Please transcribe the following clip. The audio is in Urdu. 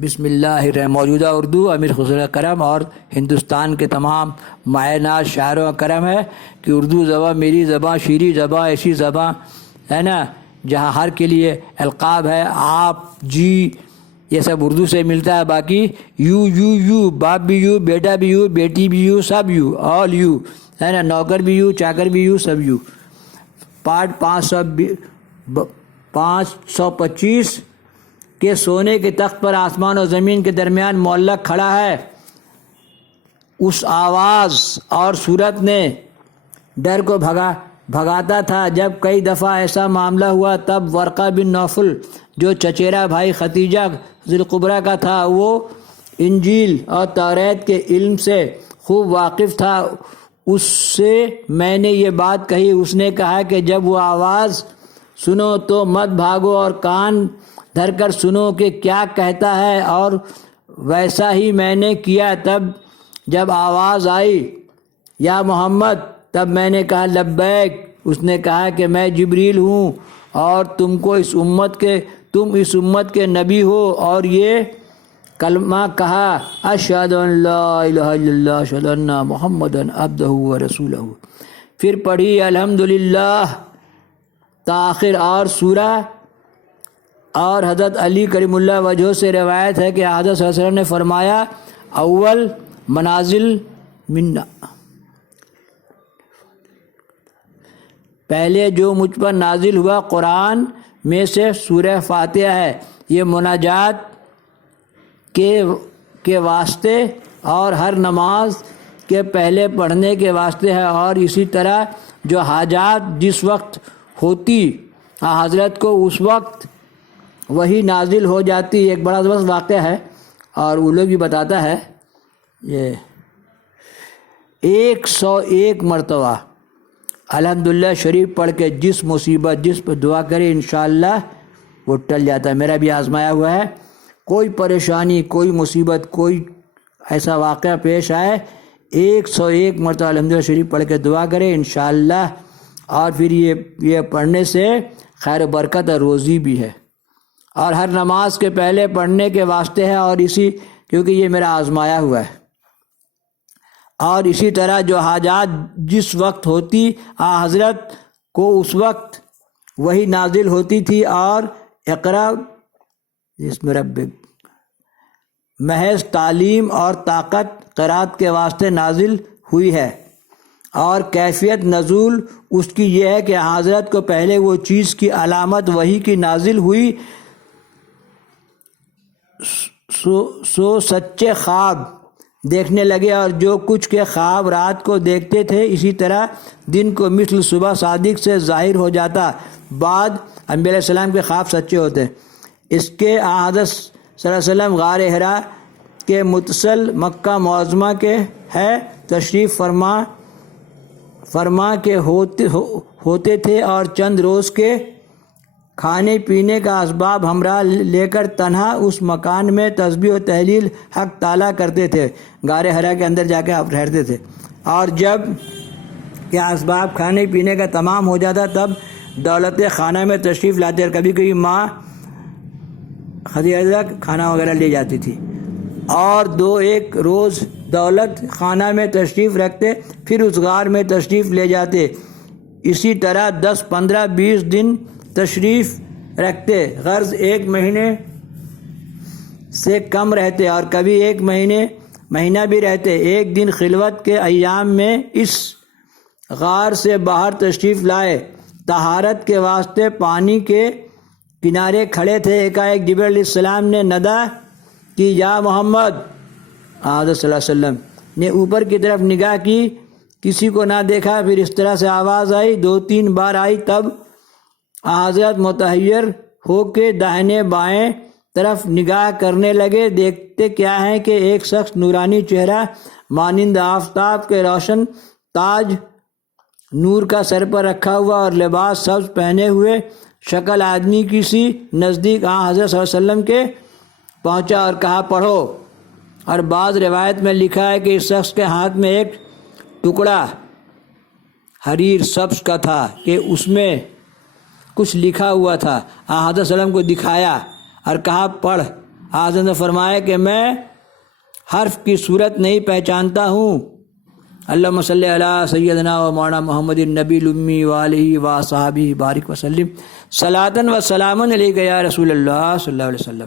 بسم اللہ الرحمن موجودہ اردو امیر خسرو کرم اور ہندوستان کے تمام معنات شاعروں کا کرم ہے کہ اردو زبان میری زبان شیریں زبان ایسی زبان ہے نا جہاں ہر کے لیے القاب ہے، آپ جی یہ سب اردو سے ملتا ہے. باقی یو باپ بھی یو، بیٹا بھی یو، بیٹی بھی you, sub you, all you ہے نا، نوکر بھی یو، چاکر بھی یو، سب یو. پارٹ 525 کہ سونے کے تخت پر آسمان و زمین کے درمیان معلق کھڑا ہے. اس آواز اور صورت نے ڈر کو بھگاتا تھا. جب کئی دفعہ ایسا معاملہ ہوا تب ورقہ بن نوفل جو چچیرا بھائی ختیجہ ذی القبرہ کا تھا، وہ انجیل اور توریت کے علم سے خوب واقف تھا. اس سے میں نے یہ بات کہی. اس نے کہا کہ جب وہ آواز سنو تو مت بھاگو اور کان دھر کر سنو کہ کیا کہتا ہے. اور ویسا ہی میں نے کیا. تب جب آواز آئی یا محمد، تب میں نے کہا لبیک. اس نے کہا کہ میں جبریل ہوں اور تم اس امت کے نبی ہو. اور یہ کلمہ کہا اشہد ان لا الہ الا اللہ اشہد ان محمدً عبدہ و رسولہ. پھر پڑھی الحمدللہ تاخر اور سورہ. اور حضرت علی کریم اللہ وجہہ سے روایت ہے کہ حضرت صلی اللہ علیہ وسلم نے فرمایا اول منازل منا، پہلے جو مجھ پر نازل ہوا قرآن میں سے سورہ فاتحہ ہے. یہ مناجات کے واسطے اور ہر نماز کے پہلے پڑھنے کے واسطے ہے. اور اسی طرح جو حاجات جس وقت ہوتی حضرت کو اس وقت وہی نازل ہو جاتی. ایک بڑا زبردست واقعہ ہے اور وہ لوگ بھی بتاتا ہے. یہ 101 مرتبہ الحمدللہ شریف پڑھ کے جس مصیبت جس پہ دعا کرے انشاءاللہ وہ ٹل جاتا ہے. میرا بھی آزمایا ہوا ہے. کوئی پریشانی، کوئی مصیبت، کوئی ایسا واقعہ پیش آئے 101 مرتبہ الحمدللہ شریف پڑھ کے دعا کرے انشاءاللہ. اور پھر یہ پڑھنے سے خیر و برکت اور روزی بھی ہے. اور ہر نماز کے پہلے پڑھنے کے واسطے ہے. اور کیونکہ یہ میرا آزمایا ہوا ہے. اور اسی طرح جو حاجات جس وقت ہوتی حضرت کو اس وقت وہی نازل ہوتی تھی. اور اقرا اس میں ربک محض تعلیم اور طاقت قرات کے واسطے نازل ہوئی ہے. اور کیفیت نزول اس کی یہ ہے کہ حضرت کو پہلے وہ چیز کی علامت وحی کی نازل ہوئی. سو سچے خواب دیکھنے لگے. اور جو کچھ کے خواب رات کو دیکھتے تھے اسی طرح دن کو مثل صبح صادق سے ظاہر ہو جاتا. بعد انبیاء علیہ السلام کے خواب سچے ہوتے. اس کے حضرت صلی اللہ علیہ وسلم غار حرا کے متصل مکہ معظمہ کے ہے تشریف فرما کے ہوتے تھے. اور چند روز کے کھانے پینے کا اسباب ہمراہ لے کر تنہا اس مکان میں تسبیح و تحلیل حق تعالیٰ کرتے تھے. غار حرا کے اندر جا کے آپ رہتے تھے. اور جب یہ اسباب کھانے پینے کا تمام ہو جاتا تب دولت خانہ میں تشریف لاتے. اور کبھی کبھی ماں خدیجہ کھانا وغیرہ لے جاتی تھی. اور 2-1 روز دولت خانہ میں تشریف رکھتے، پھر اس غار میں تشریف لے جاتے. اسی طرح 10 15 20 دن تشریف رکھتے. غرض 1 مہینے سے کم رہتے اور کبھی 1 مہینہ بھی رہتے. ایک دن خلوت کے ایام میں اس غار سے باہر تشریف لائے. طہارت کے واسطے پانی کے کنارے کھڑے تھے. ایک جبریل علیہ السلام نے ندا کی یا محمد. حضرت صلی اللہ علیہ وسلم نے اوپر کی طرف نگاہ کی، کسی کو نہ دیکھا. پھر اس طرح سے آواز آئی، 2-3 بار آئی. تب حضرت متحیر ہو کے داہنے بائیں طرف نگاہ کرنے لگے. دیکھتے کیا ہے کہ ایک شخص نورانی چہرہ مانند آفتاب کے روشن تاج نور کا سر پر رکھا ہوا اور لباس سبز پہنے ہوئے، شکل آدمی کی سی نزدیک حضرت صلی اللہ علیہ وسلم کے پہنچا اور کہا پڑھو. اور بعض روایت میں لکھا ہے کہ اس شخص کے ہاتھ میں ایک ٹکڑا حریر سبز کا تھا کہ اس میں کچھ لکھا ہوا تھا. حضرت صلی اللہ علیہ وسلم کو دکھایا اور کہا پڑھ. حضرت نے فرمایا کہ میں حرف کی صورت نہیں پہچانتا ہوں. اللہم صلی علی سیدنا و مولانا محمد النبی الامی وآلہ و صحابہ بارک وسلم صلاۃ و سلام علیک یا رسول اللہ صلی اللہ علیہ وسلم.